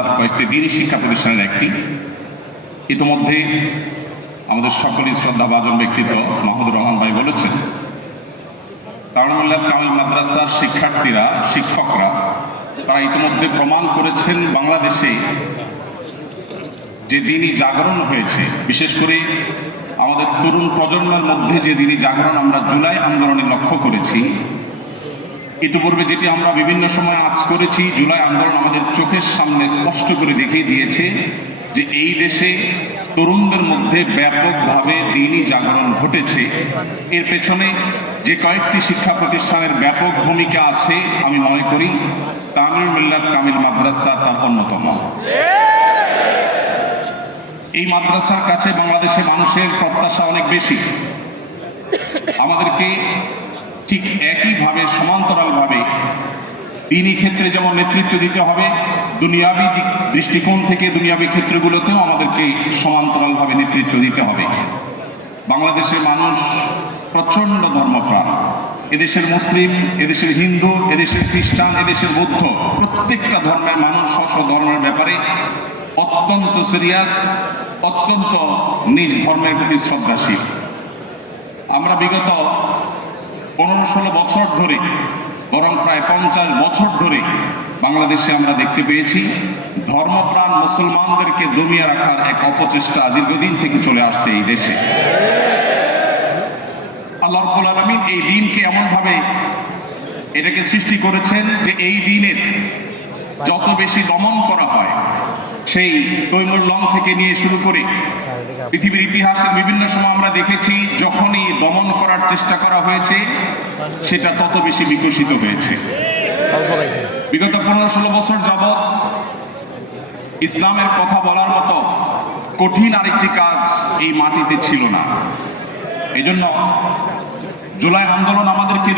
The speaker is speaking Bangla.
মাদ্রাসার কয়েকটি দিনই শিক্ষা প্রতিষ্ঠানের একটি। ইতিমধ্যে আমাদের সকলেই শ্রদ্ধাভাজন ব্যক্তিত্ব মাহমুদুর রহমান ভাই বলেছেন, দারুল মিল্লাত কামিল মাদ্রাসার শিক্ষার্থীরা, শিক্ষকরা তারা ইতিমধ্যে প্রমাণ করেছেন বাংলাদেশে যে দিনই জাগরণ হয়েছে, বিশেষ করে আমাদের তরুণ প্রজন্মের মধ্যে যে দিনই জাগরণ আমরা জুলাই আন্দোলনে লক্ষ্য করেছি। ইতিপূর্বে যেটি আমরা বিভিন্ন সময় আজ করেছি, জুলাই আন্দোলন আমাদের চোখের সামনে স্পষ্ট করে দেখিয়ে দিয়েছে যে এই দেশে তরুণদের মধ্যে ব্যাপকভাবে দিনই জাগরণ ঘটেছে। এর পেছনে যে কয়েকটি শিক্ষা প্রতিষ্ঠানের ব্যাপক ভূমিকা আছে, আমি মনে করি দারুল মিল্লাত কামিল মাদ্রাসা তার অন্যতম। এই মাদ্রাসার কাছে বাংলাদেশের মানুষের প্রত্যাশা অনেক বেশি। আমাদেরকে ঠিক একইভাবে সমান্তরালভাবে দিনী ক্ষেত্রে যেমন নেতৃত্ব দিতে হবে, দুনিয়াবী দৃষ্টিকোণ থেকে দুনিয়াবী ক্ষেত্রগুলোতেও আমাদেরকে সমান্তরালভাবে নেতৃত্ব দিতে হবে। বাংলাদেশের মানুষ প্রচণ্ড ধর্মপ্রাণ। এদেশের মুসলিম, এদেশের হিন্দু, এদেশের খ্রিস্টান, এদেশের বৌদ্ধ, প্রত্যেকটা ধর্মের মানুষ স্ব ধর্মের ব্যাপারে অত্যন্ত সিরিয়াস, অত্যন্ত নিজ ধর্মের প্রতি শ্রদ্ধাশীল। আমরা বিগত 15-16 বছর ধরে, বরং প্রায় 50 বছর ধরে বাংলাদেশে আমরা দেখতে পেয়েছি ধর্মপ্রাণ মুসলমানদেরকে দমিয়ে রাখার এক অপচেষ্টা দীর্ঘদিন থেকে চলে আসছে এই দেশে। আল্লাহ রাব্বুল আলামিন এই দিনকে এমনভাবে এটাকে সৃষ্টি করেছেন যে এই দিনের যত বেশি দমন করা হয়, সেই তৈমুর লং থেকে নিয়ে শুরু করে পৃথিবীর ইতিহাসের বিভিন্ন সময় আমরা দেখেছি যখনই দমন করার চেষ্টা করা হয়েছে সেটা তত বেশি বিকশিত হয়েছে। বিগত 15-16 বছর যাবৎ ইসলামের কথা বলার মতো কঠিন আরেকটি কাজ এই মাটিতে ছিল না। এজন্য জুলাই আন্দোলন আমাদেরকে